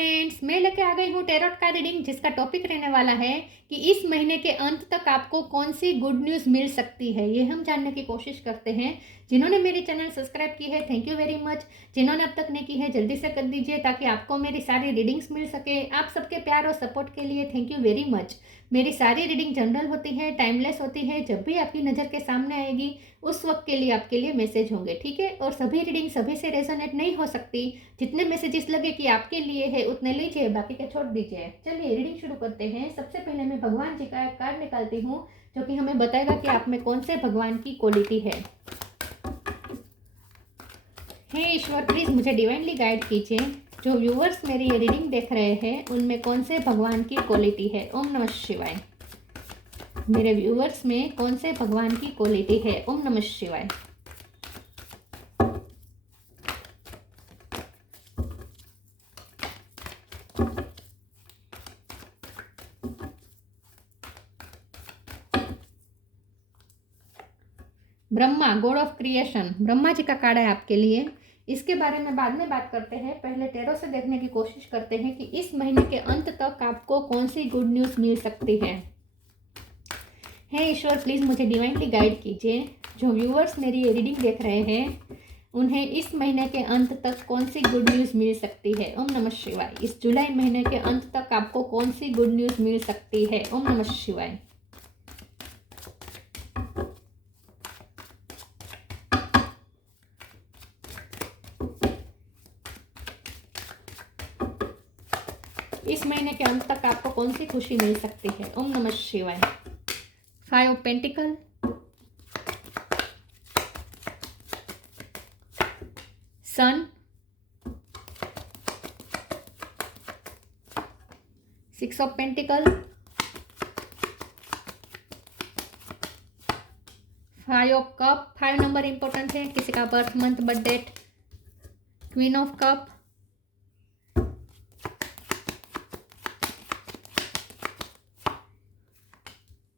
Friends, मैं लेके आ गई हूँ टैरोट का रीडिंग जिसका टॉपिक रहने वाला है कि इस महीने के अंत तक आपको कौन सी गुड न्यूज़ मिल सकती है। ये हम जानने की कोशिश करते हैं। जिन्होंने मेरे चैनल सब्सक्राइब की है थैंक यू वेरी मच। जिन्होंने अब तक नहीं की है जल्दी से कर दीजिए ताकि आपको मेरी सारी रीडिंग्स मिल सके। आप सबके प्यार और सपोर्ट के लिए थैंक यू वेरी मच। मेरी सारी रीडिंग जनरल होती है, टाइमलेस होती है। जब भी आपकी नज़र के सामने आएगी उस वक्त के लिए आपके लिए मैसेज होंगे, ठीक है। और सभी रीडिंग सभी से रेजोनेट नहीं हो सकती। जितने मैसेजेस लगे कि आपके लिए है उतने लीजिए, बाकी के छोड़ दीजिए। चलिए रीडिंग शुरू करते हैं। सबसे पहले मैं भगवान जी का एक कार्ड निकालती हूँ जो कि हमें बताएगा कि आप में कौन से भगवान की क्वालिटी है। हे ईश्वर, प्लीज़ मुझे डिवाइनली गाइड कीजिए। जो व्यूअर्स मेरी ये रीडिंग देख रहे हैं उनमें कौन से भगवान की क्वालिटी है। ओम नमः शिवाय। मेरे व्यूअर्स में कौन से भगवान की क्वालिटी है। ओम नमः शिवाय। Brahma, god of creation, Brahma ji का कार्ड है आपके लिए। इसके बारे में बाद में बात करते हैं। पहले टैरो से देखने की कोशिश करते हैं कि इस महीने के अंत तक आपको कौन सी गुड न्यूज़ मिल सकती है। हे ईश्वर, प्लीज़ मुझे डिवाइनली गाइड कीजिए। जो व्यूअर्स मेरी ये रीडिंग देख रहे हैं उन्हें इस महीने के अंत तक कौन सी गुड न्यूज़ मिल सकती है। ओम नमः शिवाय। इस जुलाई महीने के अंत तक आपको कौन सी गुड न्यूज़ मिल सकती है। ओम नमः शिवाय। इस महीने के अंत तक आपको कौन सी खुशी मिल सकती है। ओम नमः शिवाय। 5 of pentacle, sun, 6 of pentacle, 5 of cup. 5 number important है, किसी का birth month birth date. Queen of cup,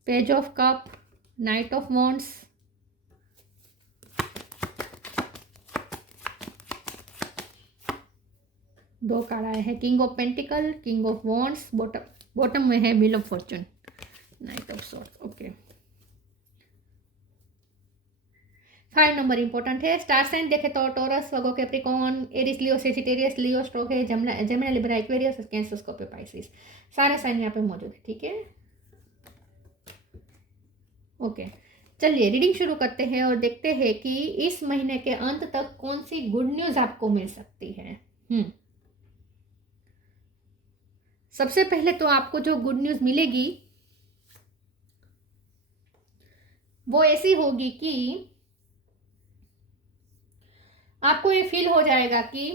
page of cup, knight of wands, दो कार्ड आए हैं, king of pentacle, king of wands, bottom में है wheel of fortune, knight of swords. Okay, 5 number important है। Star sign देखे तो Taurus, Virgo, Capricorn, Aries, Leo, Sagittarius, Leo, stroke है, Gemini, Libra, Aquarius, cancer, Scorpio, Pisces. सारे sign यहाँ पे मौजूद है, ठीक है। ओके, चलिए रीडिंग शुरू करते हैं और देखते हैं कि इस महीने के अंत तक कौन सी गुड न्यूज़ आपको मिल सकती है। सबसे पहले तो आपको जो गुड न्यूज़ मिलेगी वो ऐसी होगी कि आपको ये फील हो जाएगा कि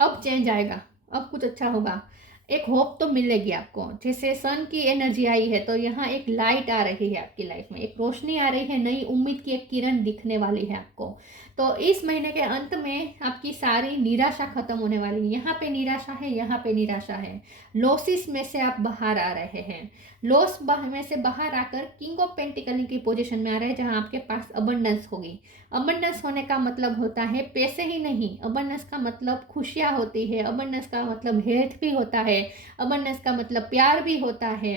अब चेंज आएगा, अब कुछ अच्छा होगा। एक होप तो मिलेगी आपको। जैसे सन की एनर्जी आई है तो यहाँ एक लाइट आ रही है आपकी लाइफ में, एक रोशनी आ रही है, नई उम्मीद की एक किरण दिखने वाली है आपको। तो इस महीने के अंत में आपकी सारी निराशा खत्म होने वाली है। यहाँ पे निराशा है, यहाँ पे निराशा है। लॉसेस में से आप बाहर आ रहे हैं। लॉस में से बाहर आकर किंग ऑफ पेंटिकल की पोजीशन में आ रहे हैं जहाँ आपके पास अबंडेंस होगी। अबंडेंस होने का मतलब होता है पैसे ही नहीं, अबंडेंस का मतलब खुशियाँ होती है, अबंडेंस का मतलब हेल्थ भी होता है, अबंडेंस का मतलब प्यार भी होता है,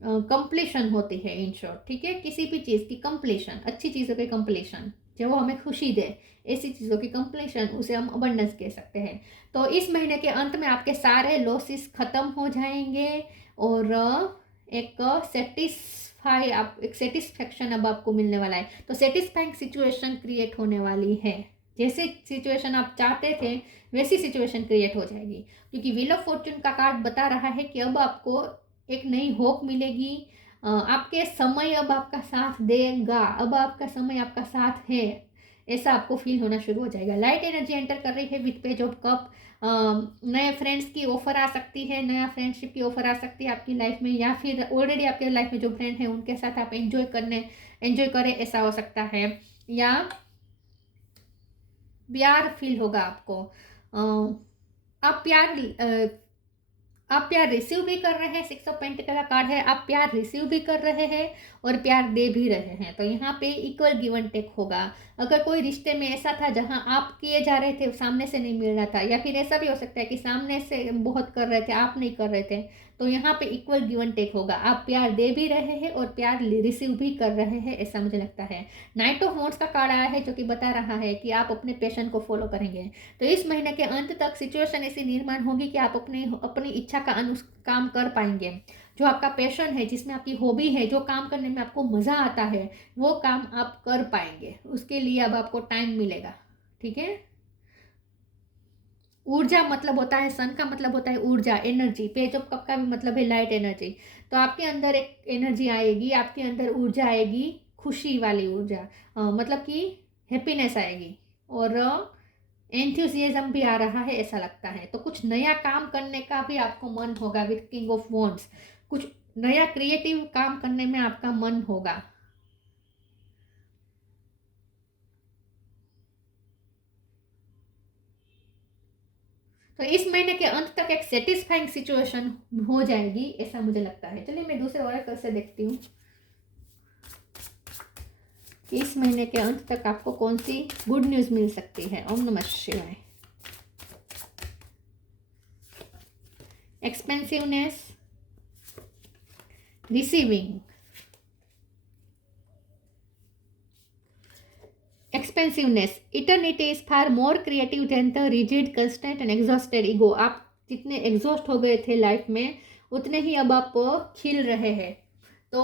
कंप्लीशन होती है इन शॉर्ट, ठीक है। किसी भी चीज़ की कंप्लीशन, अच्छी चीज़ों की कंप्लीशन, जो वो हमें खुशी दे, ऐसी चीज़ों की कंप्लीशन, उसे हम अबंडेंस कह सकते हैं। तो इस महीने के अंत में आपके सारे लॉसेस खत्म हो जाएंगे और एक एक सेटिस्फैक्शन अब आपको मिलने वाला है। तो सेटिस्फाइंग सिचुएशन क्रिएट होने वाली है। जैसे सिचुएशन आप चाहते थे वैसी सिचुएशन क्रिएट हो जाएगी, क्योंकि व्हील ऑफ फॉर्चून का कार्ड बता रहा है कि अब आपको एक नई होप मिलेगी। आपके समय अब आपका साथ देगा, अब आपका समय आपका साथ है, ऐसा आपको फील होना शुरू हो जाएगा। लाइट एनर्जी एंटर कर रही है विथ पेज ऑफ कप। नए फ्रेंड्स की ऑफर आ सकती है, नया फ्रेंडशिप की ऑफर आ सकती है आपकी लाइफ में, या फिर ऑलरेडी आपके लाइफ में जो फ्रेंड है उनके साथ आप एंजॉय करें, ऐसा हो सकता है। या प्यार फील होगा आपको। आप प्यार आप प्यार रिसीव भी कर रहे हैं, 6 ऑफ पेंटिकल का कार्ड है, आप प्यार रिसीव भी कर रहे हैं और प्यार दे भी रहे हैं। तो यहाँ पे इक्वल गिव एंड टेक होगा। अगर कोई रिश्ते में ऐसा था जहाँ आप किए जा रहे थे, सामने से नहीं मिल रहा था, या फिर ऐसा भी हो सकता है कि सामने से बहुत कर रहे थे, आप नहीं कर रहे थे, तो यहाँ पे इक्वल गिव एंड टेक होगा। आप प्यार दे भी रहे हैं और प्यार रिसीव भी कर रहे हैं, ऐसा मुझे लगता है। नाइट ऑफ वॉन्ड्स का कार्ड आया है जो कि बता रहा है कि आप अपने पैशन को फॉलो करेंगे। तो इस महीने के अंत तक सिचुएशन ऐसी निर्माण होगी कि आप अपनी अपनी इच्छा का काम कर पाएंगे। जो आपका पैशन है, जिसमें आपकी हॉबी है, जो काम करने में आपको मज़ा आता है, वो काम आप कर पाएंगे। उसके लिए अब आपको टाइम मिलेगा। ठीक है। ऊर्जा मतलब होता है, सन का मतलब होता है ऊर्जा, एनर्जी। पेज ऑफ कप का भी मतलब है लाइट एनर्जी। तो आपके अंदर एक एनर्जी आएगी, आपके अंदर ऊर्जा आएगी, खुशी वाली ऊर्जा, मतलब कि हैप्पीनेस आएगी, और एंथुसियाज्म भी आ रहा है, ऐसा लगता है। तो कुछ नया काम करने का भी आपको मन होगा विथ किंग ऑफ वॉन्ड्स। कुछ नया क्रिएटिव काम करने में आपका मन होगा। तो इस महीने के अंत तक एक सेटिस्फाइंग सिचुएशन हो जाएगी, ऐसा मुझे लगता है। चलिए मैं दूसरे ओरेकल से देखती हूँ कि इस महीने के अंत तक आपको कौन सी गुड न्यूज़ मिल सकती है। ओम नमः शिवाय। Expansiveness, receiving, expansiveness, eternity is far more creative than the rigid, constant and exhausted ego. आप जितने एग्जॉस्ट हो गए थे लाइफ में, उतने ही अब आप खिल रहे हैं। तो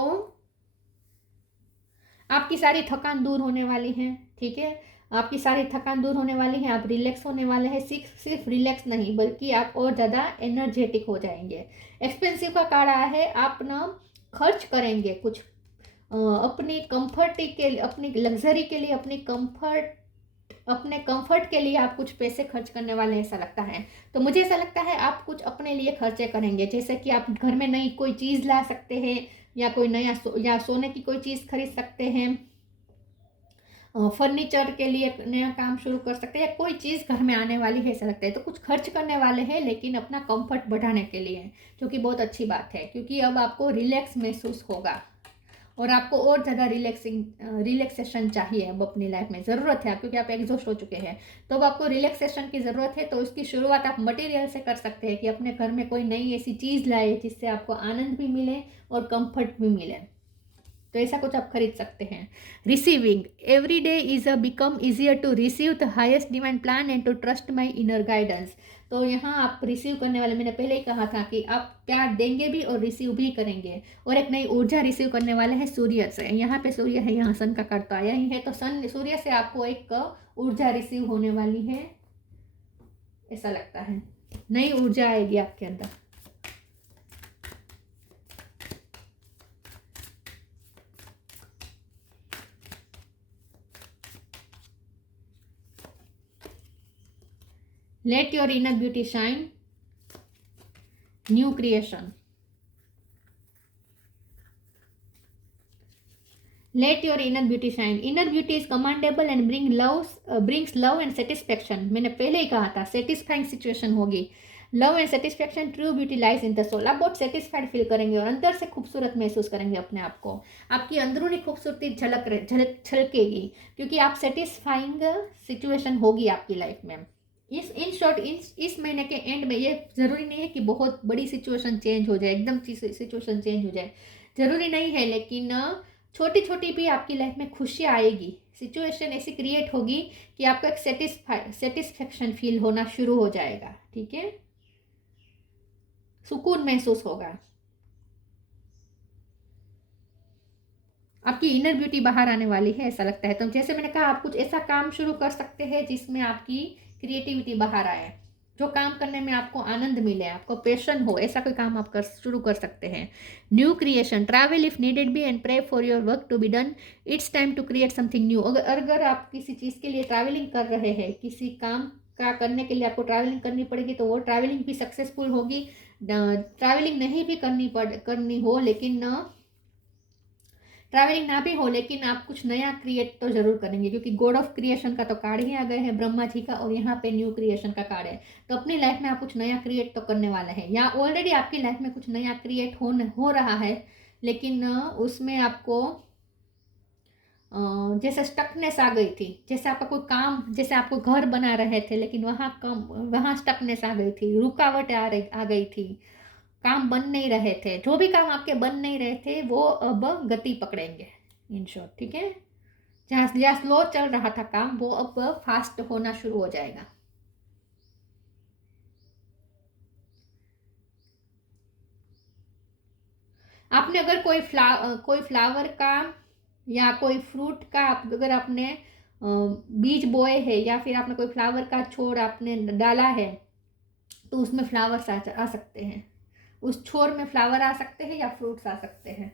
आपकी सारी थकान दूर होने वाली है। ठीक है, आपकी सारी थकान दूर होने वाली है, आप रिलैक्स होने वाले हैं। सिर्फ रिलैक्स नहीं, बल्कि आप और ज़्यादा एनर्जेटिक हो जाएंगे। एक्सपेंसिव का कार्ड आया है, आप ना खर्च करेंगे कुछ अपनी कंफर्ट के लिए, अपनी लग्जरी के लिए, अपने कंफर्ट के लिए आप कुछ पैसे खर्च करने वाले हैं, ऐसा लगता है। तो मुझे ऐसा लगता है आप कुछ अपने लिए खर्चे करेंगे, जैसे कि आप घर में नई कोई चीज़ ला सकते हैं, या कोई नया या सोने की कोई चीज़ खरीद सकते हैं, फर्नीचर के लिए नया काम शुरू कर सकते हैं, या कोई चीज़ घर में आने वाली है, ऐसा लगता है। तो कुछ खर्च करने वाले हैं, लेकिन अपना कंफर्ट बढ़ाने के लिए, जो कि बहुत अच्छी बात है, क्योंकि अब आपको रिलैक्स महसूस होगा और आपको और ज़्यादा रिलैक्सेशन चाहिए अब अपनी लाइफ में, ज़रूरत है, क्योंकि आप एग्जॉस्ट हो चुके हैं। तो अब आपको रिलैक्सेशन की ज़रूरत है। तो इसकी शुरुआत आप मटेरियल से कर सकते हैं कि अपने घर में कोई नई ऐसी चीज़ लाए जिससे आपको आनंद भी मिले और कंफर्ट भी मिले। तो ऐसा कुछ आप खरीद सकते हैं। Receiving, every day is a become easier to receive the highest divine plan and to trust my inner guidance. तो यहाँ आप रिसीव करने वाले, मैंने पहले ही कहा था कि आप प्यार देंगे भी और रिसीव भी करेंगे, और एक नई ऊर्जा रिसीव करने वाले हैं सूर्य से। यहाँ पे सूर्य है, यहाँ सन का कार्ड तो आया ही है। तो सूर्य से आपको एक ऊर्जा रिसीव होने वाली है, ऐसा लगता है। नई ऊर्जा आएगी आपके अंदर। Let your inner beauty shine. New creation. Let your inner beauty shine. Inner beauty is commendable and brings love and satisfaction. मैंने पहले ही कहा था, satisfying situation होगी। Love and satisfaction, true beauty lies in the soul. आप बहुत satisfied feel करेंगे और अंदर से खूबसूरत महसूस करेंगे अपने आप को। आपकी अंदरूनी खूबसूरती झलकेगी, क्योंकि आप सेटिस्फाइंग सिचुएशन होगी आपकी लाइफ में। इन शॉर्ट, इस महीने के एंड में, ये ज़रूरी नहीं है कि बहुत बड़ी सिचुएशन चेंज हो जाए, एकदम सिचुएशन चेंज हो जाए, ज़रूरी नहीं है, लेकिन छोटी छोटी भी आपकी लाइफ में खुशियाँ आएगी। सिचुएशन ऐसी क्रिएट होगी कि आपको एक सेटिस्फैक्शन फील होना शुरू हो जाएगा। ठीक है, सुकून महसूस होगा, आपकी इनर ब्यूटी बाहर आने वाली है, ऐसा लगता है। तो जैसे मैंने कहा, आप कुछ ऐसा काम शुरू कर सकते हैं जिसमें आपकी क्रिएटिविटी बाहर आए, जो काम करने में आपको आनंद मिले, आपको पैशन हो, ऐसा कोई काम आप शुरू कर सकते हैं। New creation, travel if needed be and pray for your work to be done. It's time to create something new. अगर आप किसी चीज़ के लिए ट्रैवलिंग कर रहे हैं, किसी काम का करने के लिए आपको ट्रैवलिंग करनी पड़ेगी, तो वो ट्रैवलिंग भी सक्सेसफुल होगी। ट्रैवलिंग नहीं भी करनी हो, लेकिन ट्रैवलिंग ना भी हो लेकिन आप कुछ नया क्रिएट तो जरूर करेंगे, क्योंकि गॉड ऑफ क्रिएशन का तो कार्ड ही आ गए हैं ब्रह्मा जी का, और यहाँ पे न्यू क्रिएशन का कार्ड है। तो अपनी लाइफ में आप कुछ नया क्रिएट तो करने वाले हैं, या ऑलरेडी आपकी लाइफ में कुछ नया क्रिएट हो रहा है, लेकिन उसमें आपको जैसे स्टकनेस आ गई थी, जैसे आपका कोई काम, जैसे आपको घर बना रहे थे लेकिन वहाँ स्टकनेस आ गई थी, रुकावट आ गई थी, काम बन नहीं रहे थे, जो भी काम आपके बन नहीं रहे थे वो अब गति पकड़ेंगे इन शॉर्ट, ठीक है। जहाँ जहाँ स्लो चल रहा था काम वो अब फास्ट होना शुरू हो जाएगा। आपने अगर कोई फ्लावर का या कोई फ्रूट का अगर आपने बीज बोए है, या फिर आपने कोई फ्लावर का छोड़ आपने डाला है, तो उसमें फ्लावर्स आ सकते हैं, उस छोर में फ्लावर आ सकते हैं या फ्रूट्स आ सकते हैं।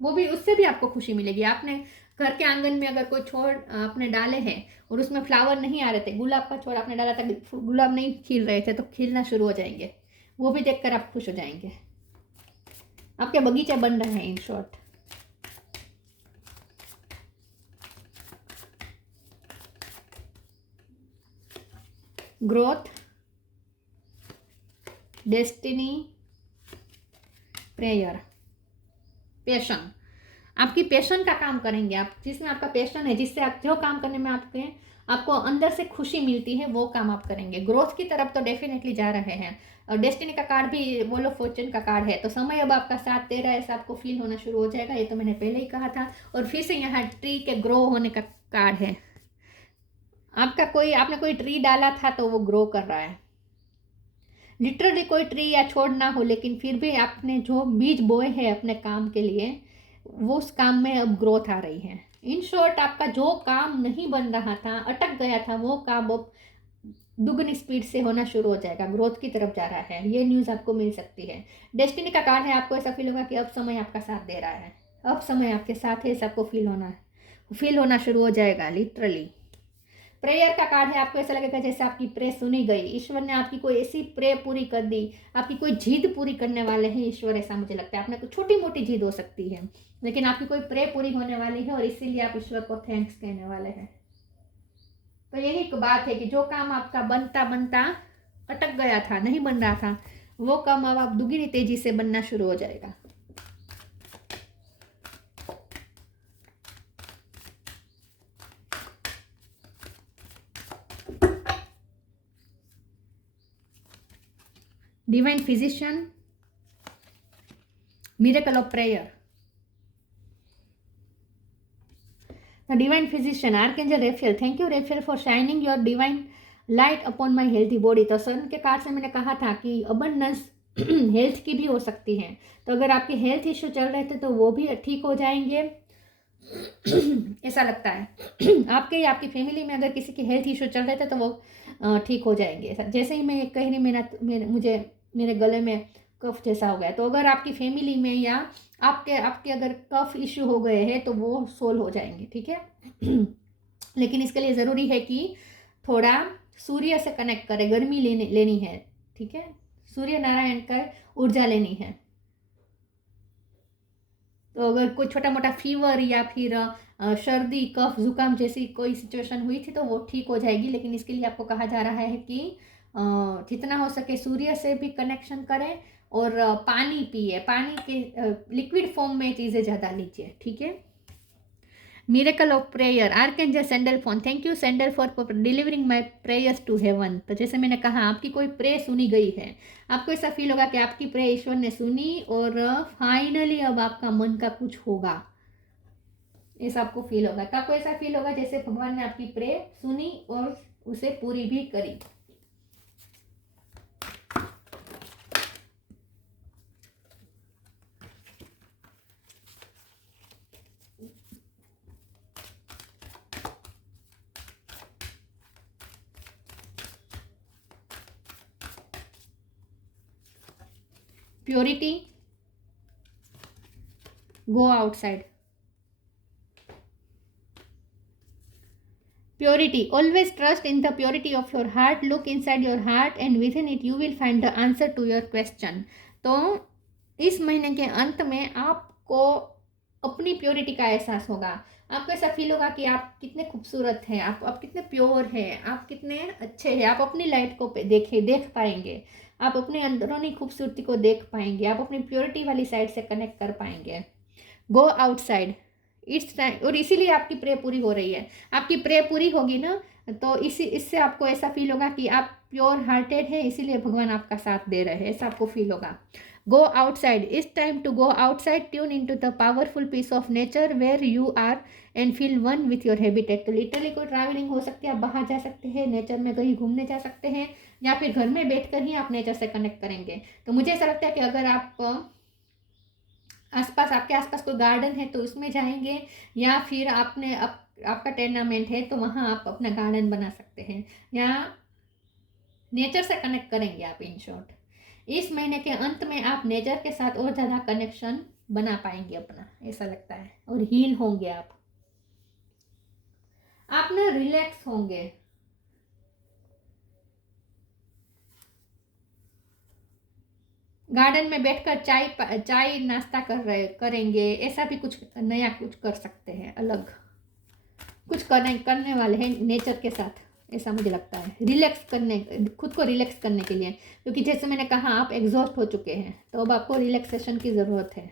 वो भी, उससे भी आपको खुशी मिलेगी। आपने घर के आंगन में अगर कोई छोड़ आपने डाले हैं और उसमें फ्लावर नहीं आ रहे थे, गुलाब का छोड़ आपने डाला था, गुलाब नहीं खिल रहे थे, तो खिलना शुरू हो जाएंगे, वो भी देखकर आप खुश हो जाएंगे। आपके बगीचे बन रहे हैं in short. Growth, destiny, prayer, passion. आपकी पैशन का काम करेंगे आप, जिसमें आपका पैशन है, जिससे आप जो काम करने में आपको अंदर से खुशी मिलती है, वो काम आप करेंगे। ग्रोथ की तरफ तो डेफिनेटली जा रहे हैं। और डेस्टिनी का कार्ड भी वॉल ऑफ फॉर्चून का कार्ड है, तो समय अब आपका साथ दे रहा है, ऐसा आपको फील होना शुरू हो जाएगा। ये तो मैंने पहले ही कहा था। और फिर से यहाँ ट्री के ग्रो होने का कार्ड है। आपने कोई ट्री डाला था तो वो ग्रो कर रहा है। लिटरली कोई ट्री या छोड़ ना हो, लेकिन फिर भी आपने जो बीज बोए हैं अपने काम के लिए, वो उस काम में अब ग्रोथ आ रही है। इन शॉर्ट, आपका जो काम नहीं बन रहा था, अटक गया था, वो काम अब दुगनी स्पीड से होना शुरू हो जाएगा, ग्रोथ की तरफ जा रहा है। ये न्यूज़ आपको मिल सकती है। डेस्टिनी का कार्ड है, आपको ऐसा फील होगा कि अब समय आपका साथ दे रहा है, अब समय आपके साथ है, ऐसा आपको फील होना शुरू हो जाएगा लिटरली। प्रेयर का कार्ड है, आपको ऐसा लगेगा जैसे आपकी प्रे सुनी गई, ईश्वर ने आपकी कोई ऐसी प्रे पूरी कर दी, आपकी कोई जिद पूरी करने वाले हैं ईश्वर, ऐसा मुझे लगता है। आपने कोई छोटी मोटी जिद हो सकती है, लेकिन आपकी कोई प्रे पूरी होने वाली है, और इसीलिए आप ईश्वर को थैंक्स कहने वाले हैं। तो यही एक बात है कि जो काम आपका बनता बनता अटक गया था, नहीं बन रहा था, वो काम अब आप दुगनी तेजी से बनना शुरू हो जाएगा। Divine physician, miracle of prayer, the divine physician, archangel रेफेल। Thank you रेफेल for shining your divine light upon my healthy body. तो सन के कार्ड से मैंने कहा था कि अबंडेंस हेल्थ की भी हो सकती है, तो अगर आपके हेल्थ इश्यू चल रहे थे तो वो भी ठीक हो जाएंगे ऐसा लगता है। आपके या आपकी फैमिली में अगर किसी के हेल्थ इश्यू चल रहे थे तो वो ठीक हो जाएंगे। जैसे ही मैं कह रही, मुझे मेरे गले में कफ जैसा हो गया, तो अगर आपकी फैमिली में या आपके अगर कफ इश्यू हो गए हैं तो वो सोल्व हो जाएंगे, ठीक है। लेकिन इसके लिए ज़रूरी है कि थोड़ा सूर्य से कनेक्ट करें, गर्मी लेनी है, ठीक है। सूर्य नारायण का ऊर्जा लेनी है। तो अगर कोई छोटा मोटा फीवर या फिर सर्दी, कफ, जुकाम जैसी कोई सिचुएशन हुई थी तो वो ठीक हो जाएगी। लेकिन इसके लिए आपको कहा जा रहा है कि जितना हो सके सूर्य से भी कनेक्शन करें, और पानी पिए, पानी के लिक्विड फॉर्म में चीज़ें ज़्यादा लीजिए, ठीक है। Miracle of prayer, archangel Sandalphon. Thank you Sandal for delivering my prayers to heaven. तो जैसे मैंने कहा, आपकी कोई प्रे सुनी गई है, आपको ऐसा फील होगा कि आपकी प्रे ईश्वर ने सुनी, और फाइनली अब आपका मन का कुछ होगा, ऐसा आपको फील होगा। तो आपको ऐसा फील होगा जैसे भगवान ने आपकी प्रे सुनी और उसे पूरी भी करी। Purity, go outside, purity, always trust in the purity of your heart, look inside your heart and within it you will find the answer to your question. तो इस महीने के अंत में आपको अपनी प्योरिटी का एहसास होगा। आपको ऐसा फील होगा कि आप कितने खूबसूरत हैं, आप कितने प्योर हैं, आप कितने अच्छे हैं। आप अपनी लाइट को देख पाएंगे, आप अपने अंदरूनी खूबसूरती को देख पाएंगे, आप अपनी प्योरिटी वाली साइड से कनेक्ट कर पाएंगे। गो आउटसाइड इट्स टाइम, और इसीलिए आपकी प्रे पूरी हो रही है। आपकी प्रे पूरी होगी ना, तो इससे आपको ऐसा फील होगा कि आप प्योर हार्टेड है, इसीलिए भगवान आपका साथ दे रहे हैं, ऐसा आपको फील होगा। Go outside, it's time to go outside, tune in to the powerful peace of nature where you are and feel one with your habitat. तो लिटरली कोई ट्रैवलिंग हो सकती है, आप बाहर जा सकते हैं, नेचर में कहीं घूमने जा सकते हैं, या फिर घर में बैठकर ही आप नेचर से कनेक्ट करेंगे। तो मुझे ऐसा लगता है कि अगर आप आपके आसपास कोई गार्डन है तो उसमें जाएंगे, या फिर आपका टेनामेंट है तो वहाँ आप अपना गार्डन बना सकते हैं, या नेचर से कनेक्ट करेंगे आप। इन शॉर्ट, इस महीने के अंत में आप नेचर के साथ और ज़्यादा कनेक्शन बना पाएंगे अपना, ऐसा लगता है, और हील होंगे आप ना रिलैक्स होंगे। गार्डन में बैठकर चाय नाश्ता करेंगे, ऐसा भी कुछ नया कुछ कर सकते हैं, अलग कुछ करने वाले हैं नेचर के साथ, ऐसा मुझे लगता है। खुद को रिलैक्स करने के लिए, क्योंकि जैसे मैंने कहा आप एग्जॉस्ट हो चुके हैं, तो अब आपको रिलैक्सेशन की ज़रूरत है।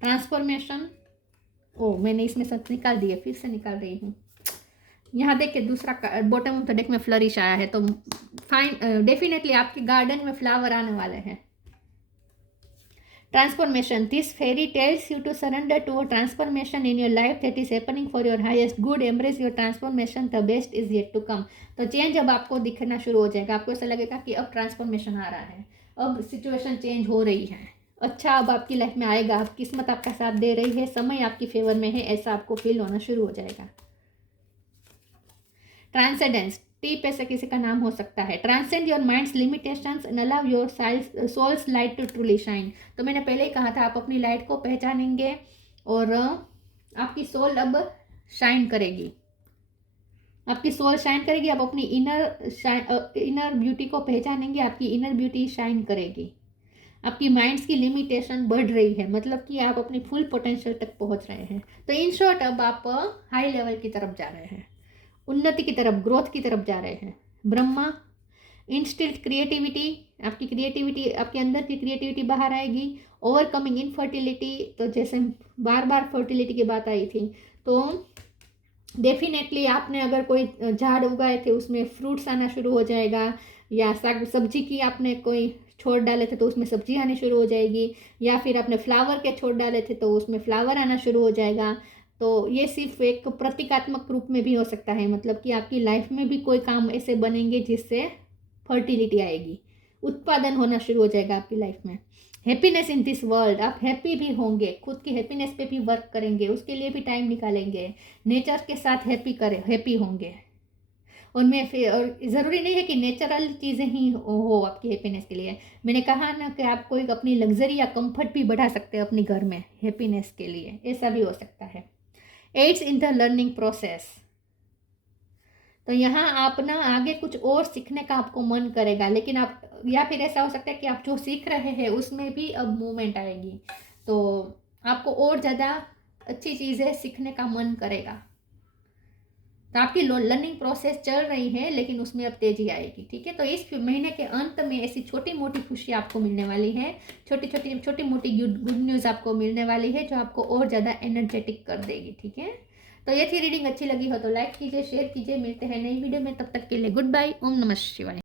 ट्रांसफॉर्मेशन, मैंने इसमें सब निकाल दिए, फिर से निकाल रही हूँ। यहाँ देखिए दूसरा बॉटम ऑफ द डेक में फ्लरिश आया है, तो फाइन डेफिनेटली आपके गार्डन में फ्लावर आने वाले हैं। Transformation, this fairy tells you to surrender to a transformation in your life that is happening for your highest good, embrace your transformation, the best is yet to come. तो change अब आपको दिखना शुरू हो जाएगा, आपको ऐसा लगेगा कि अब ट्रांसफॉर्मेशन आ रहा है, अब सिचुएशन चेंज हो रही है, अच्छा अब आपकी लाइफ में आएगा, अब किस्मत आपका साथ दे रही है, समय आपकी फेवर में है, ऐसा आपको फील होना शुरू हो जाएगा। ट्रांसेंडेंस, टी पे से किसी का नाम हो सकता है। Transcend your mind's limitations and allow your soul's light to truly shine. तो मैंने पहले ही कहा था, आप अपनी लाइट को पहचानेंगे और आपकी सोल अब शाइन करेगी, आपकी सोल शाइन करेगी। आप अपनी इनर ब्यूटी को पहचानेंगे, आपकी इनर ब्यूटी शाइन करेगी। आपकी माइंड्स की लिमिटेशन बढ़ रही है, मतलब कि आप अपनी फुल पोटेंशियल तक पहुंच रहे हैं। तो इन शॉर्ट अब आप हाई लेवल की तरफ जा रहे हैं, उन्नति की तरफ, ग्रोथ की तरफ जा रहे हैं। ब्रह्मा, इंस्टिल्ड क्रिएटिविटी, आपके अंदर की क्रिएटिविटी बाहर आएगी। ओवरकमिंग इनफर्टिलिटी, तो जैसे बार बार फर्टिलिटी की बात आई थी, तो डेफिनेटली आपने अगर कोई झाड़ उगाए थे उसमें फ्रूट्स आना शुरू हो जाएगा, या साग सब्जी की आपने कोई छोड़ डाले थे तो उसमें सब्जी आनी शुरू हो जाएगी, या फिर आपने फ्लावर के छोड़ डाले थे तो उसमें फ्लावर आना शुरू हो जाएगा। तो ये सिर्फ एक प्रतीकात्मक रूप में भी हो सकता है, मतलब कि आपकी लाइफ में भी कोई काम ऐसे बनेंगे जिससे फर्टिलिटी आएगी, उत्पादन होना शुरू हो जाएगा आपकी लाइफ में। हैप्पीनेस इन दिस वर्ल्ड, आप हैप्पी भी होंगे, खुद की हैप्पीनेस पे भी वर्क करेंगे, उसके लिए भी टाइम निकालेंगे, नेचर के साथ हैप्पी होंगे। और ज़रूरी नहीं है कि नेचुरल चीज़ें ही हो आपकी हैप्पीनेस के लिए। मैंने कहा ना कि आप कोई अपनी लग्जरी या कंफर्ट भी बढ़ा सकते हैं अपने घर में हैप्पीनेस के लिए, ऐसा भी हो सकता है। Aids in the learning process, तो यहाँ आप ना आगे कुछ और सीखने का आपको मन करेगा, लेकिन आप, या फिर ऐसा हो सकता है कि आप जो सीख रहे हैं उसमें भी अब मूवमेंट आएगी, तो आपको और ज़्यादा अच्छी चीज़ें सीखने का मन करेगा। तो आपकी लर्निंग प्रोसेस चल रही है, लेकिन उसमें अब तेजी आएगी, ठीक है। तो इस महीने के अंत में ऐसी छोटी मोटी खुशी आपको मिलने वाली है, छोटी मोटी गुड न्यूज़ आपको मिलने वाली है, जो आपको और ज़्यादा एनर्जेटिक कर देगी, ठीक है। तो ये थी रीडिंग, अच्छी लगी हो तो लाइक कीजिए, शेयर कीजिए, मिलते हैं नई वीडियो में, तब तक के लिए गुड बाय, ओम नमः शिवाय।